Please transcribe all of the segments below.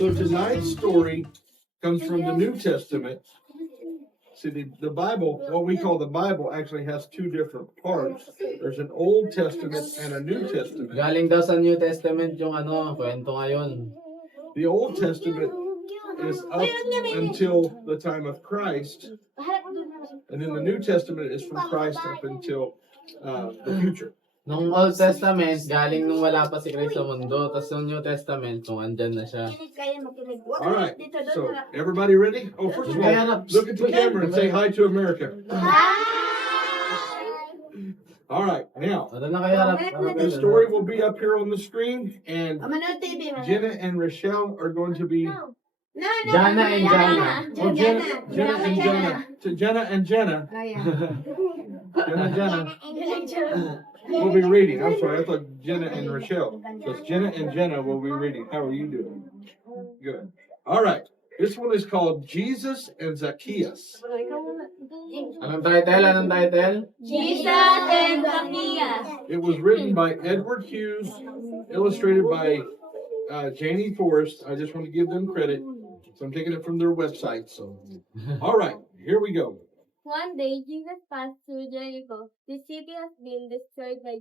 So tonight's story comes from the New Testament. See, the Bible, what we call the Bible, actually has two different parts. There's an Old Testament and a New Testament. Galing daw sa New Testament yung kwento ngayon. The Old Testament is up until the time of Christ, and then the New Testament is from Christ up until the future. Nung Old Testament, galing nung wala pa si Christ sa mundo. Tapos nung New Testament, kung andyan na siya. All right, so everybody ready? Oh, first of all, look at the camera and say hi to America. All right, now, Ano na kayo harap? the story will be up here on the screen, and Jenna and Rochelle are going to be... Jana and Jana. Oh, Jenna and Jenna. To Jenna and Jenna. Jenna and Jenna. We'll be reading. I'm sorry, I thought Jenna and Rochelle. So it's Jenna and Jenna will be reading. How are you doing? Good. All right. This one is called Jesus and Zacchaeus. Anong title? Anong title? Jesus and Zacchaeus. It was written by Edward Hughes, illustrated by Janie Forrest. I just want to give them credit. So I'm taking it from their website. So, all right, here we go. One day, Jesus passed through Jericho. The city has been destroyed by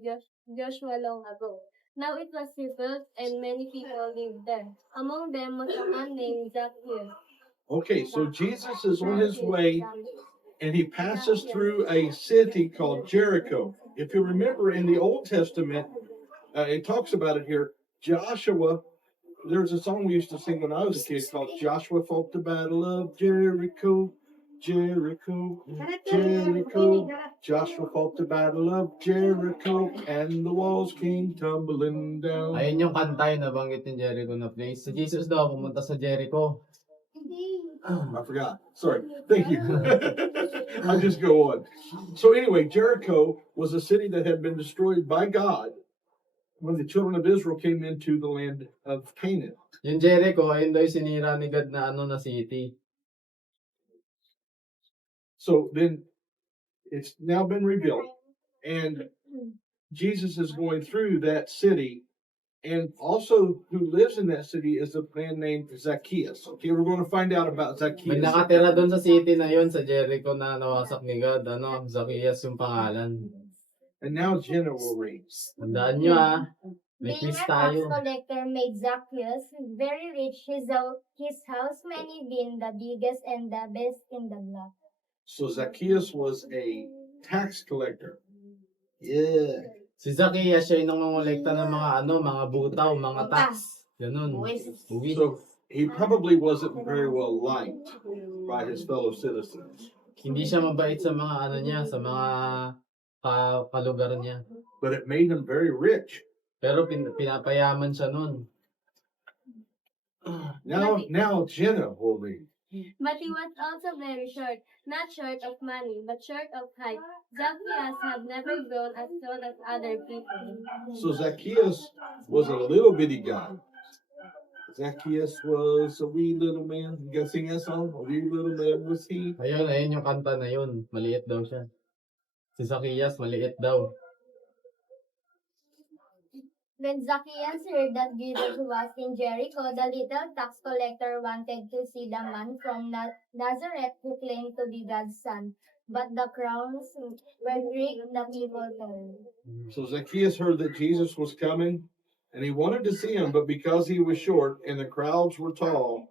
Joshua long ago. Now it was rebuilt, and many people lived there. Among them was a man named Zacchaeus. Okay, so Jesus is on his way, and he passes through a city called Jericho. If you remember in the Old Testament, it talks about it here. Joshua, there's a song we used to sing when I was a kid called Joshua Fought the Battle of Jericho. Jericho, Jericho, Joshua fought the battle of Jericho, and the walls came tumbling down. Ayun yung kanta yung nabanggit ni Jericho na place. Si Jesus daw pumunta sa Jericho. I forgot. Sorry. Thank you. I'll just go on. So anyway, Jericho was a city that had been destroyed by God when the children of Israel came into the land of Canaan. Yung Jericho, ayun daw yung sinira ni God na city. So then it's now been rebuilt, and Jesus is going through that city, and also who lives in that city is a man named Zacchaeus. Okay, we're going to find out about May Zacchaeus. nakatira doon sa city na yun, sa Jericho na nawasak ni God. Zacchaeus yung pangalan. And now Jenna will read. Tandaan nyo may Being quiz a tax tayo. collector made Zacchaeus very rich. His house many being the biggest and the best in the block. So Zacchaeus was a tax collector. Yeah. Si Zacchaeus siya yung nangongolekta ng mga butaw, mga tax. Ganun. Buwis. So he probably wasn't very well liked by his fellow citizens. Hindi siya mabait sa mga niya, sa mga kalugar niya. But it made him very rich. Pero pinapayaman siya nun. Now Jenna will read. But he was also very short, not short of money, but short of height. Zacchaeus had never grown as tall as other people. So Zacchaeus was a little bitty guy. Zacchaeus was a wee little man. You guys sing that song? A wee little man was he. Ayun yung kanta na yun. Maliit daw siya. Si Zacchaeus, maliit daw. When Zacchaeus heard that Jesus was in Jericho, the little tax collector wanted to see the man from Nazareth who claimed to be God's son. But the crowds were great, the people turned. So Zacchaeus heard that Jesus was coming, and he wanted to see him, but because he was short and the crowds were tall,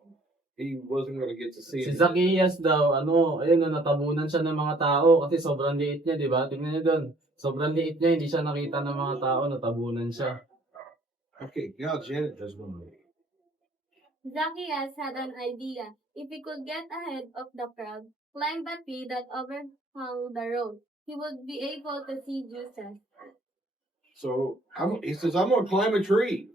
he wasn't going to get to see Si him. Zacchaeus daw, natabunan siya ng mga tao kasi sobrang liit niya, di ba? Tingnan niyo doon. Sobrang liit niya, hindi siya nakita ng mga tao, natabunan siya. Okay, now Janet does one more. Zacchaeus had an idea. If he could get ahead of the crowd, climb a tree that overhung the road, he would be able to see Jesus. So he says, I'm going to climb a tree.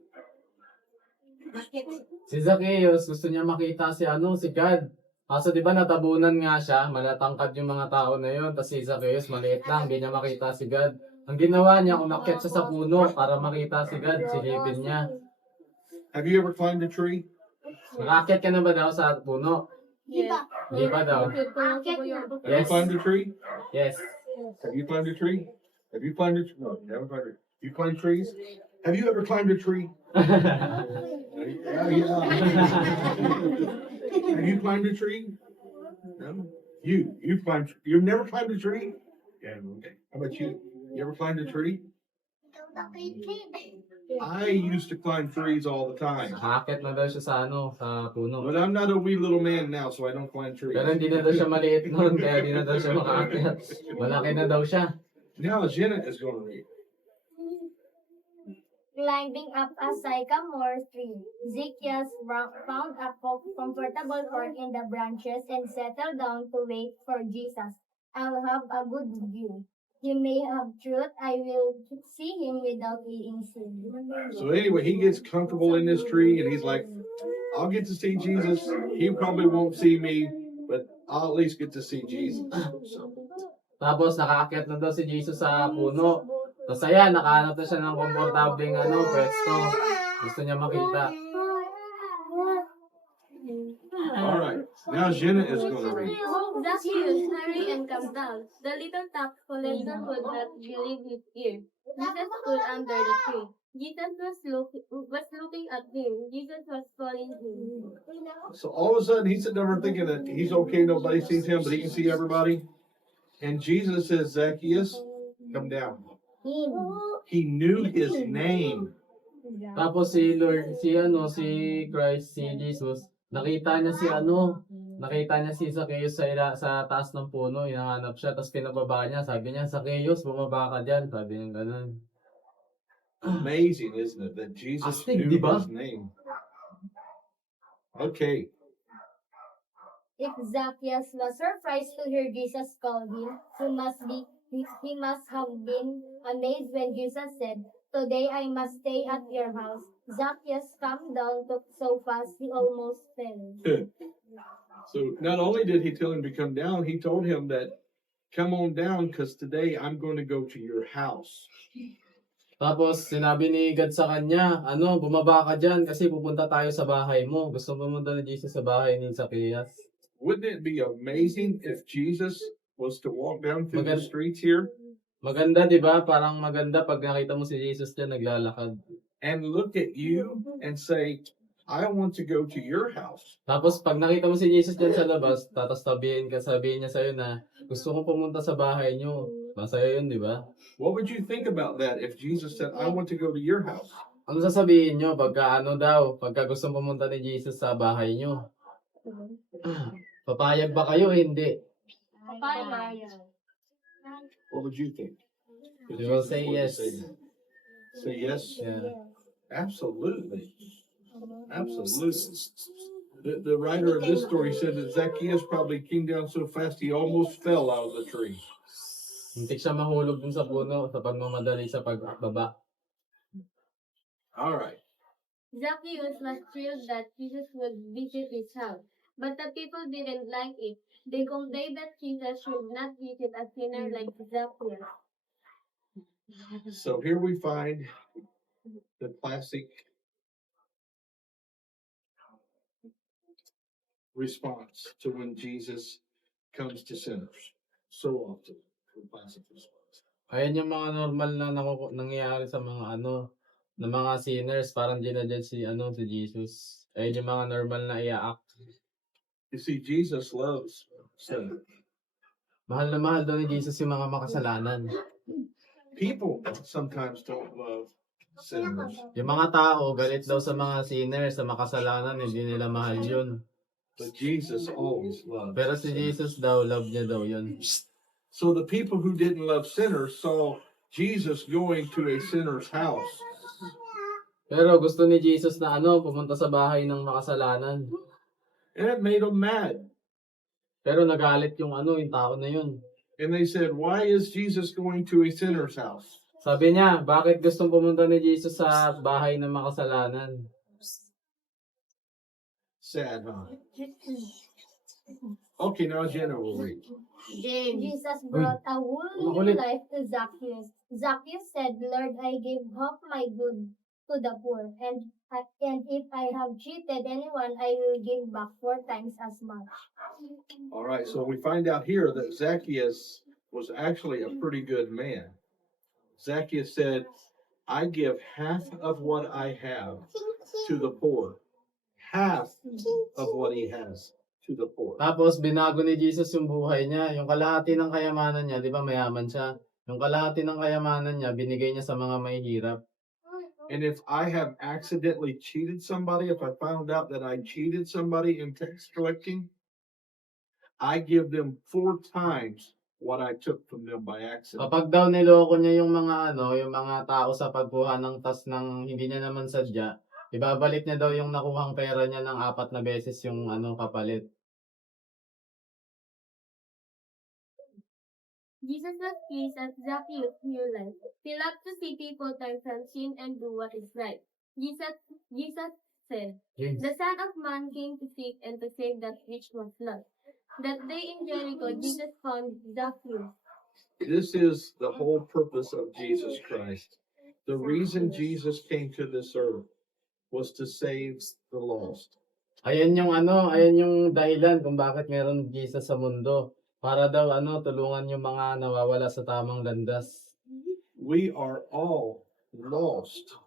Si Zacchaeus, gusto niya makita si God. Kaso di ba natabunan nga siya, malatangkad yung mga tao na yun, tapos si Zacchaeus maliit lang, hindi niya makita si God. Ang ginawa niya, umakyat siya sa puno para makita si God, silipin niya. Have you ever climbed a tree? Nakakyat ka na ba daw sa puno? Yes. Hindi pa daw. Have you Yes. climbed a tree? Yes. Have you climbed a tree? Have you climbed a tree? No, you haven't climbed a tree. You climb trees? Have you ever climbed a tree? Yeah. Have you climbed a tree? No. You've never climbed a tree? Yeah, okay. How about you? You ever climbed a tree? I used to climb trees all the time. Nakaakyat na daw siya sa sa puno. But I'm not a wee little man now, so I don't climb trees. Pero hindi na daw siya maliit noon, kaya hindi na daw siya makaakyat. Malaki na daw siya. Now Jenna is going to read. Climbing up a sycamore tree, Zacchaeus found a comfortable fork in the branches and settled down to wait for Jesus. I'll have a good view. He may have truth. I will see him without being seen. So anyway, he gets comfortable in this tree and he's like, I'll get to see Jesus. He probably won't see me, but I'll at least get to see Jesus. So, Tapos nakaakyat na daw si Jesus sa puno. Tapos ayan, nakahanap na siya ng komportabling pwesto. Gusto niya makita. all right. Now Jenna is going to read. Zacchaeus, hurry and come down. The little tax collector could not believe his ears. Jesus stood under the tree. Jesus was looking at him. Jesus was calling him. So all of a sudden he's sitting over thinking that he's okay, nobody sees him, but he can see everybody. And Jesus says, Zacchaeus, come down. He knew his name. Tapos si Christ, si Jesus, nakita niya si Zacchaeus sa taas ng puno, hinahanap siya, tapos pinababa niya, sabi niya, Zacchaeus, bumaba ka dyan, sabi niya ganun. Amazing, isn't it, that Jesus Astig, knew di ba? his name. Okay. If Zacchaeus was surprised to hear Jesus call him, he must have been amazed when Jesus said, "Today I must stay at your house." Zacchaeus calmed down so fast he almost fell. So not only did he tell him to come down, he told him that, come on down because today I'm going to go to your house. Tapos sinabi ni God sa kanya, bumaba ka dyan kasi pupunta tayo sa bahay mo. Gusto pumunta ni Jesus sa bahay ni Zacchaeus. Wouldn't it be amazing if Jesus was to walk down through the streets here Maganda, di ba? Parang maganda pag nakita mo si Jesus dyan naglalakad. and look at you and say, I want to go to your house? Tapos pag nakita mo si Jesus dyan sa labas, sabihin niya sa'yo na, gusto ko pumunta sa bahay niyo. Masaya yun, di ba? What would you think about that if Jesus said, I want to go to your house? Ano sasabihin niyo pagka pagka gusto pumunta ni Jesus sa bahay niyo? Papayag ba kayo? Hindi. What would you think? You will say yes. Say yes? Yeah. Absolutely. Absolutely. The writer of this story said that Zacchaeus probably came down so fast he almost fell out of the tree. Hindi siya mahulog dun sa puno sa pagmamadali sa pagbaba. All right. Zacchaeus was thrilled that Jesus would visit his house, but the people didn't like it. They complained that Jesus should not visit a sinner like Zacchaeus. So here we find the classic response to when Jesus comes to sinners. So often, the classic response. Ayan yung mga normal na nangyayari sa mga na mga sinners, parang ginajudge si Jesus. Ayan yung mga normal na i-act. You see, Jesus loves sinners. Mahal na mahal daw ni Jesus yung mga makasalanan. People sometimes don't love sinners, Yung mga tao, galit daw sa mga sinners, sa makasalanan, hindi nila mahal yun. but Jesus always loves. Pero si Jesus daw, love niya daw yun. So the people who didn't love sinners saw Jesus going to a sinner's house. Pero gusto ni Jesus na pumunta sa bahay ng makasalanan. And it made them mad. Pero nagalit yung tao na yun. And they said, why is Jesus going to a sinner's house? Sabi niya, bakit gustong pumunta ni Jesus sa bahay ng makasalanan? Sad, huh? Okay, now Jenna will read. Jesus brought a whole new life to Zacchaeus. Zacchaeus said, "Lord, I give half my good to the poor, and if I have cheated anyone, I will give back 4 times as much." All right, so we find out here that Zacchaeus was actually a pretty good man. Zacchaeus said, I give half of what I have to the poor. Half of what he has to the poor. Tapos binago ni Jesus yung buhay niya. Yung kalahati ng kayamanan niya, di ba mayaman siya? Yung kalahati ng kayamanan niya, binigay niya sa mga mahihirap. And if I have accidentally cheated somebody, if I found out that I cheated somebody in tax collecting, I give them 4 times what I took from them by accident. Kapag daw niloko niya yung mga tao sa pagkuha ng tas ng hindi niya naman sadya, ibabalik niya daw yung nakuhang pera niya ng 4 na beses yung kapalit. Jesus was pleased at Zacchaeus' new life. He loved to see people turn from sin and do what is right. Jesus said, James. "The Son of Man came to seek and to save that which was lost." That day in Jericho, Jesus found Zacchaeus. This is the whole purpose of Jesus Christ. The reason Jesus came to this earth was to save the lost. Ayan yung dahilan kung bakit meron Jesus sa mundo. Para daw tulungan yung mga nawawala sa tamang landas. We are all lost.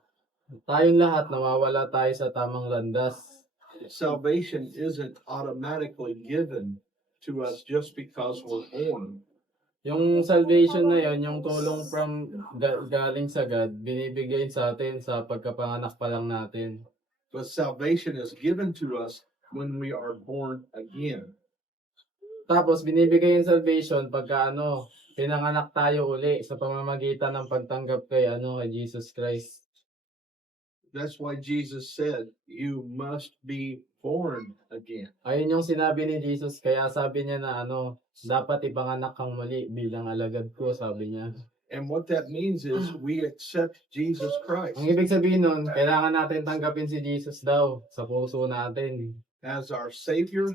Tayong lahat nawawala tayo sa tamang landas. Salvation isn't automatically given to us just because we're born. Yung salvation na yon, yung tulong from galing sa God, binibigay sa atin sa pagkapanganak pa lang natin. But salvation is given to us when we are born again. Tapos binibigay yung salvation pagka pinanganak tayo uli sa pamamagitan ng pagtanggap kay Jesus Christ. That's why Jesus said, you must be born again. Ayun yung sinabi ni Jesus, kaya sabi niya na dapat ipanganak kang muli bilang alagad ko, sabi niya. And what that means is we accept Jesus Christ Ang ibig sabihin nun, kailangan natin tanggapin si Jesus daw sa puso natin. as our Savior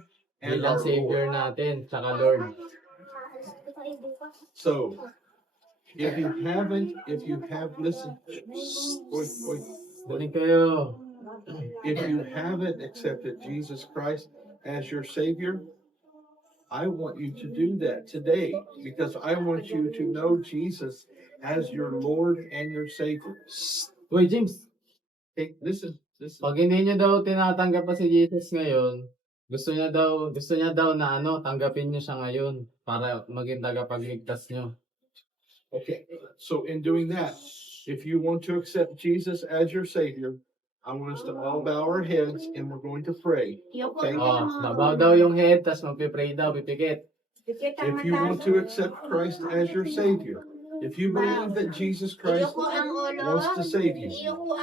and Bilang our Savior Lord. natin, tsaka Lord. So, if you listen, Galing kayo. if you haven't accepted Jesus Christ as your Savior, I want you to do that today because I want you to know Jesus as your Lord and your Savior. Uy, James, Hey, listen. pag hindi niyo daw tinatanggap pa si Jesus ngayon, gusto niya daw na tanggapin niyo siya ngayon para maging tagapagligtas niyo. Okay, so in doing that, if you want to accept Jesus as your Savior, I want us to all bow our heads and we're going to pray. Okay? Babaw daw yung head, tas magpipray daw, pipikit. If you want to accept Christ as your Savior, if you believe that Jesus Christ wants to save you,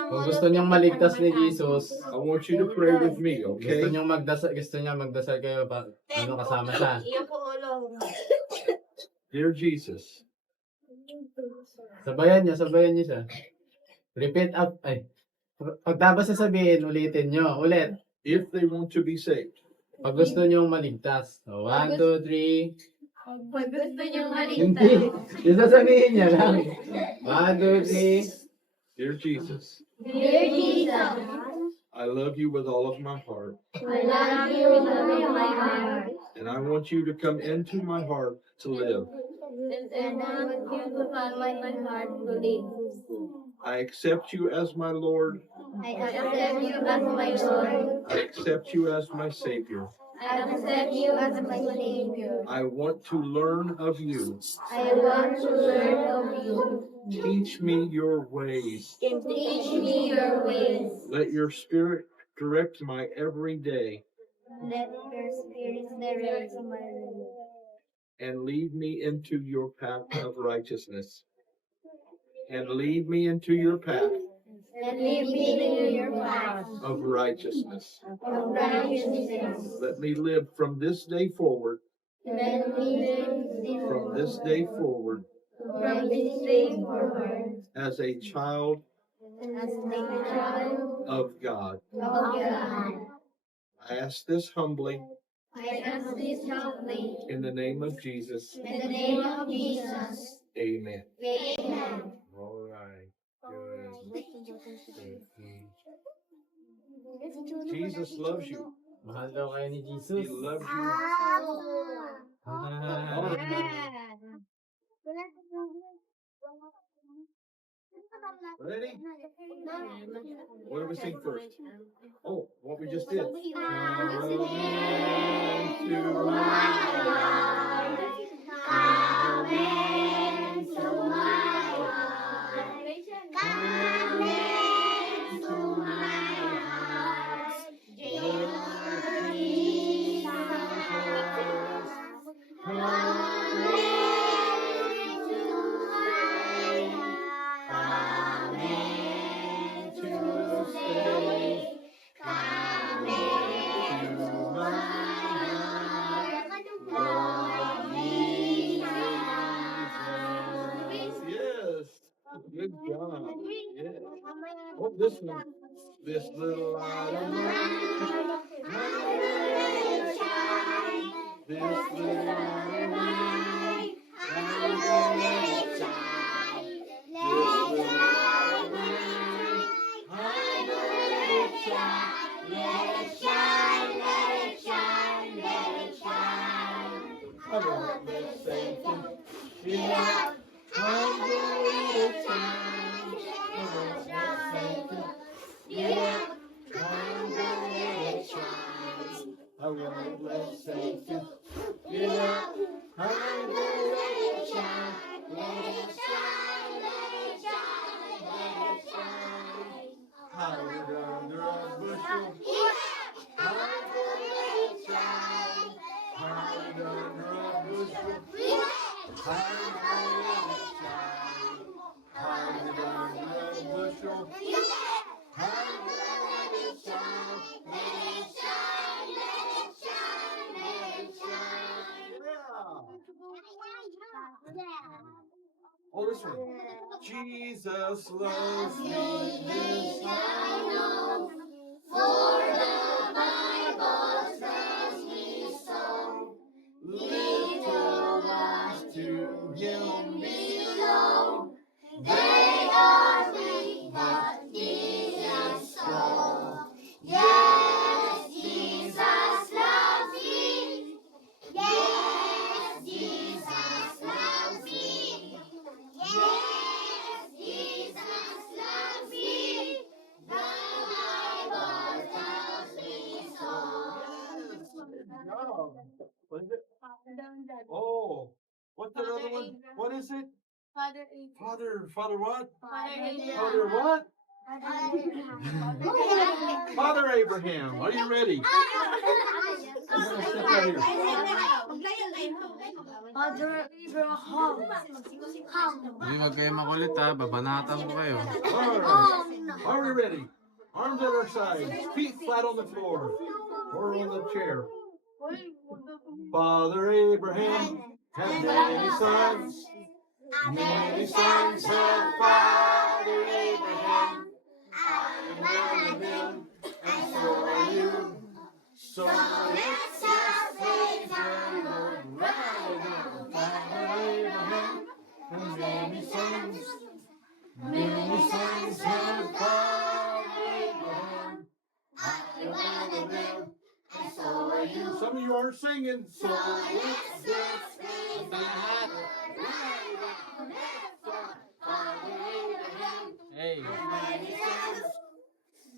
Kung gusto niyang maligtas ni Jesus, I want you to pray with me, okay? gusto niya magdasal kayo kasama siya. Dear Jesus, Sabayan niyo siya. Repeat up, pagtapos sasabihin, ulitin niyo. Ulit. if they want to be saved, Pag gusto niyong maligtas. So, 1, 2, 3. Pag gusto niyong Hindi. Yung sasabihin niya lang. 1, 2, 3. dear Jesus, Dear Jesus, I love you with all of my heart, I love you with all my heart, and I want you to come into my heart to live. and I want you to come in my heart to live. I accept you as my Lord. I accept you as my Lord, I accept you as my Savior. I accept you as my Savior. I want to learn of you. I want to learn of you. Teach me your ways. Teach me your ways. Let your Spirit direct my every day Let your spirit direct my life. and lead me into your path of righteousness. And lead me into your path And lead me to your path of righteousness. of righteousness. Let me live from this day forward, Let me live from this day forward, from this day forward as a child as a child of God. of God. I ask this humbly I ask this humbly in the name of Jesus. in the name of Jesus. Amen. Amen. All right. Good. Jesus loves you. Mahal daw kayo ni He Jesus. loves you. Ah. Ready? What do we sing first? Oh, what we just did. Come into my heart. Come into my heart. Come into my heart. Dear Jesus. Come into my heart. Come into stay. Come into my heart. Lord Jesus. Yes. Good job. Yeah. Oh, this one. This little light of mine. My little shine. This little light of mine. I'm gonna let it shine. This little light of mine. I'm gonna let it shine. Let it shine. Let it shine. Let it shine. I won't let Satan get out. I'm gonna let it shine. I won't let Satan get out. I'm gonna let it shine. I won't let Satan get out. I'm gonna let it shine. Let it shine. Let it shine. Let it shine. Hide it under a bushel. I'm gonna let it shine. Hide it under a bushel. I'm gonna let it shine. Hide it under a bushel. I'm gonna let it shine. Let it shine. Let it shine. Let it shine. Oh, this one. Jesus loves me, this I know, for the Bible tells me so. Little ones to him belong. They are weak, but he is strong. Yes, Jesus loves me. Yes, Jesus loves me. Yes, Jesus loves me. The Bible tells me so. Yes, good job. What is it? Oh, what's the other one? What is it? Father what? Father what? Father Abraham. Are you ready? I'm gonna sit right here. Hindi, wag kayo makulit ha. Babanatan ko kayo. All right. Are we ready? Arms at our sides, feet flat on the floor or on the chair. Father Abraham had many sons. Many sons had Father Abraham. I'm one of them, and so are you. So let's just praise the Lord right now. Father Abraham had many sons. Many sons had Father Abraham. I'm one of them, and so are you. Some of you aren't singing. So let's just praise the Lord right now. Father Abraham. Hey.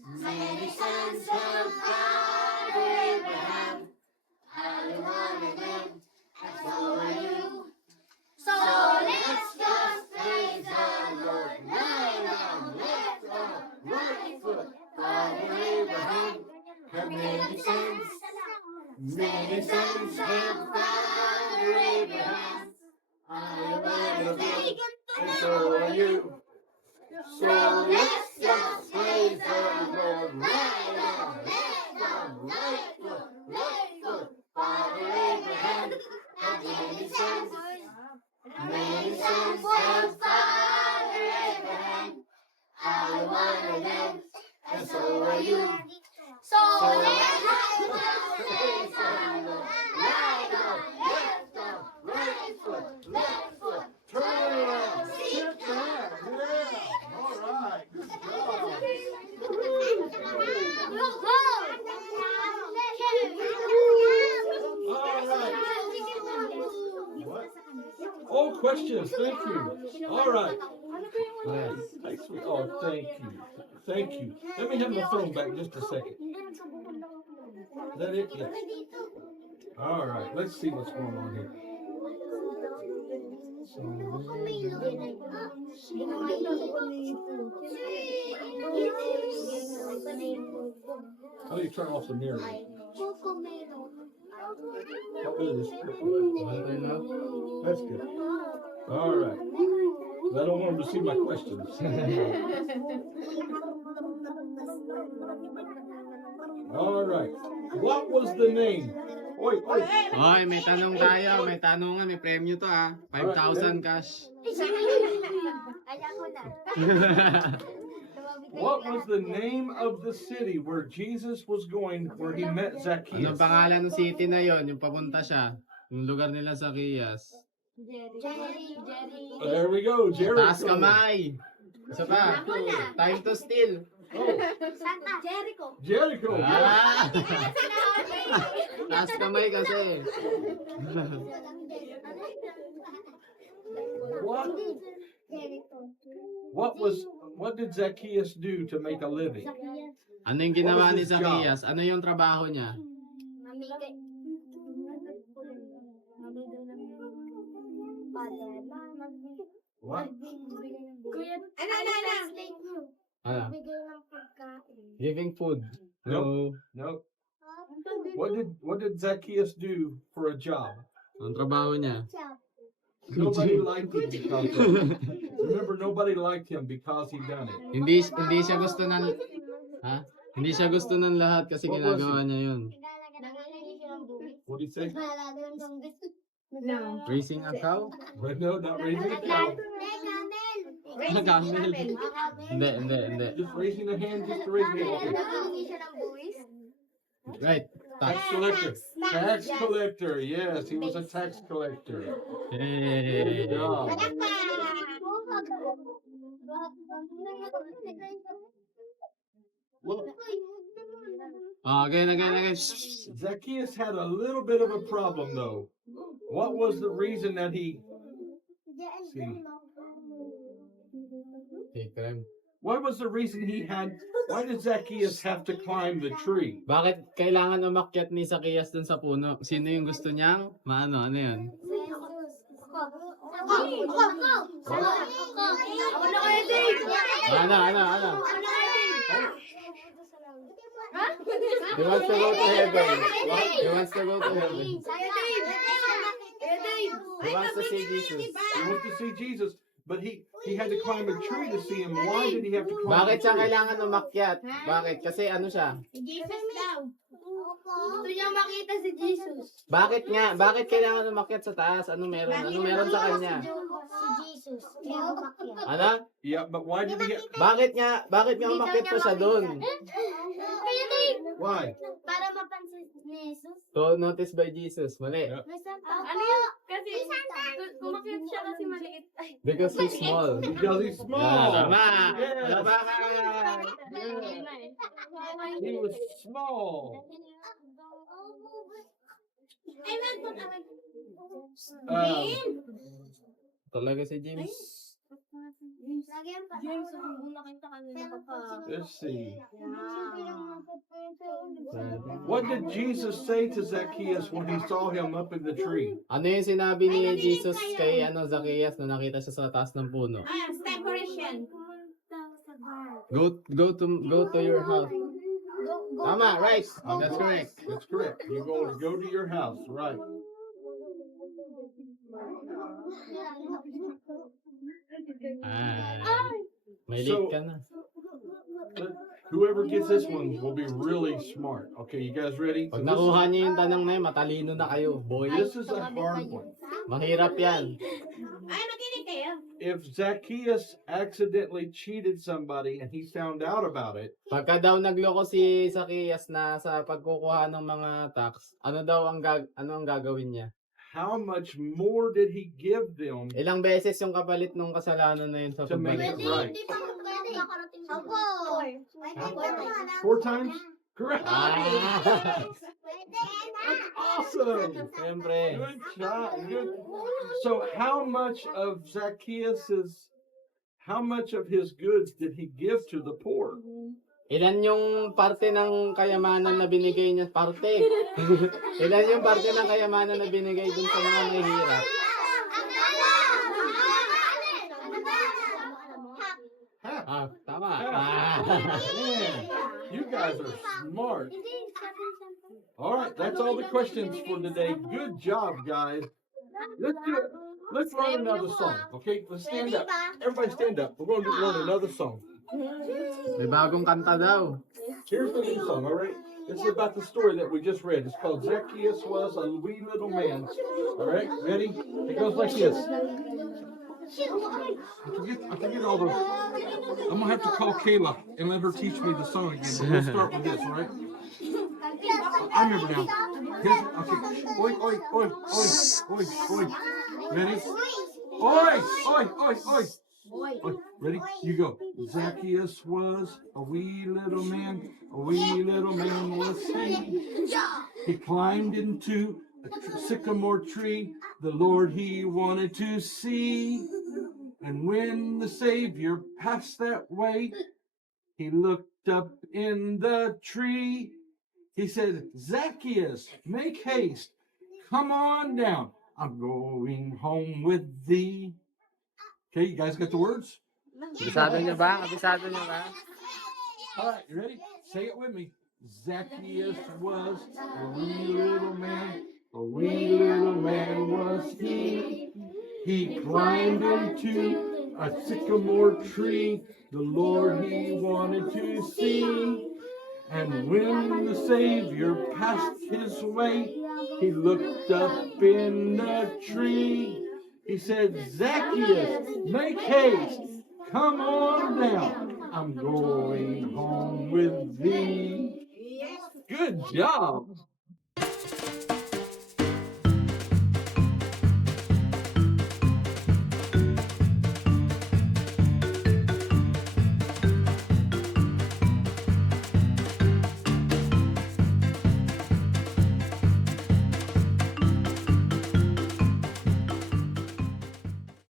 Many sons have Father Abraham. I'm one of them, and so are you. So let's just praise the Lord right on, left on, right foot. Father Abraham had many sons. Many sons have Father Abraham. I'm one of them, and so are you. So let's just praise the Lord right on, left on, right foot, right foot. Father Abraham had many sons. Many sons have Father Abraham. I'm one of them, and so are you. So let's just praise the Lord right on, left on, right foot, left foot. Turn around, sit down, yeah. All right, good job. All right. What? Oh, questions. Thank you. All right. Oh, thank you. Thank you. Let me have my phone back just a second. Is that it? Yes. All right. Let's see what's going on here. How do you turn off the mirror? Oh, it is. That's good. All right. I don't want them to see my questions. All right. What was the name? Oy, oy. Oy, may tanong tayo. May tanongan. May premyo to ah. 5,000 cash. What was the name of the city where Jesus was going, where he met Zacchaeus? Anong pangalan ng city na yon? Yung papunta siya. Yung lugar nila sa Zacchaeus. There we go, Jericho. Taas kamay. Isa pa. Time to steal. Jericho. Jericho. yes. Ah! Taas kamay kasi. What did Zacchaeus do to make a living? Ano yung ginawa What was ni his job? Zacchaeus? Ano yung trabaho niya? What? Ano? Giving food. No. No. What did Zacchaeus do for a job? Ang trabaho niya. Nobody liked him because remember, nobody liked him because he done it. Hindi siya gusto ng Hindi siya gusto ng lahat kasi What was ginagawa niya yun. What did he say? Raising a cow? But no, not raising a cow. Camel. Hindi. Just raising a hand, just to raise a hand. Right. Tax collector. Tax collector. Yes, he was a tax collector. Hey. Good job. Well, Again. Zacchaeus had a little bit of a problem, though. What was the reason that he? See, what was the reason he had? Why did Zacchaeus have to climb the tree? Bakit kailangan umakyat ni Zacchaeus dun sa puno? Sino yung gusto niyang? Ano yun? Ano? He wants to go to heaven. He wants to go to heaven. He wants to see Jesus. He wants to see Jesus, but he had to climb a tree to see him. Why did he have to climb Bakit a siya tree? kailangan umakyat? Bakit? Kasi ano siya? Jesus daw. Gusto niya makita si Jesus. Bakit nga? Bakit kailangan umakyat sa taas? Anong meron? Anong meron sa kanya? Si Jesus. Kaya umakyat. Ano? Yeah, but why did he get? Bakit nga umakyat pa siya doon? Why? Para mapansin ni Jesus. To notice by Jesus. Mali. Yeah. Ano yun? Kasi kumakit siya kasi maliit. Ay, Because he's small. Because he's Ah, small. tama. Yes. Tama ka. yun na eh. He was small. Talaga si James. James, kung nakita ka nila Let's see. What did Jesus say to Zacchaeus when he saw him up in the tree? Ano yung sinabi ni Jesus kay Zacchaeus na nakita siya sa taas ng puno? Separation. Go to your house. Tama, right. That's correct. That's correct. You go to your house, right? May So- late ka na. But whoever gets this one will be really smart. Okay, you guys ready? So Pag nakuha niyo yung tanong na yun, matalino na kayo. Boy, this is a hard one. mahirap yan. Ay, makinig kayo. If Zacchaeus accidentally cheated somebody and he found out about it, Pagka daw nagloko si Zacchaeus na sa pagkukuha ng mga tax, ano ang gagawin niya? how much more did he give them Ilang beses yung kapalit ng kasalanan na yun sa to make pagbalik? it right? Opo. 4 times? Correct. Ah! Awesome. Siyempre. Good job. Good. So how much of how much of his goods did he give to the poor? Ilan yung parte ng kayamanan na binigay niya? Parte. Ilan yung parte ng kayamanan na binigay dun sa mga mahihirap? Tama. Man, you guys are smart. All right, that's all the questions for today. Good job, guys. Let's do it. Let's learn another song, okay? Let's stand up. Everybody stand up. We're going to learn another song. May bagong kanta daw. Here's the new song, all right? This is about the story that we just read. It's called Zacchaeus Was a Wee Little Man. All right, ready? It goes like this. I forget all the... I'm going to have to call Kayla and let her teach me the song again. But we'll start with this, all right? I remember now. Here's, okay. Oi, oi, oi, oi, oi, oi. Ready? Oi, oi, oi, oi. Oi. Ready? You go. Zacchaeus was a wee little man was he. He climbed into a sycamore tree, the Lord he wanted to see. And when the Savior passed that way, he looked up in the tree. He said, Zacchaeus, make haste. Come on down. I'm going home with thee. Okay, you guys got the words? Kabisado niyo ba? All right, you ready? Say it with me. Zacchaeus was a wee little man was he. He climbed into a sycamore tree, the Lord he wanted to see. And when the Savior passed his way, he looked up in the tree. He said, Zacchaeus, make haste, come on down. I'm going home with thee. Good job.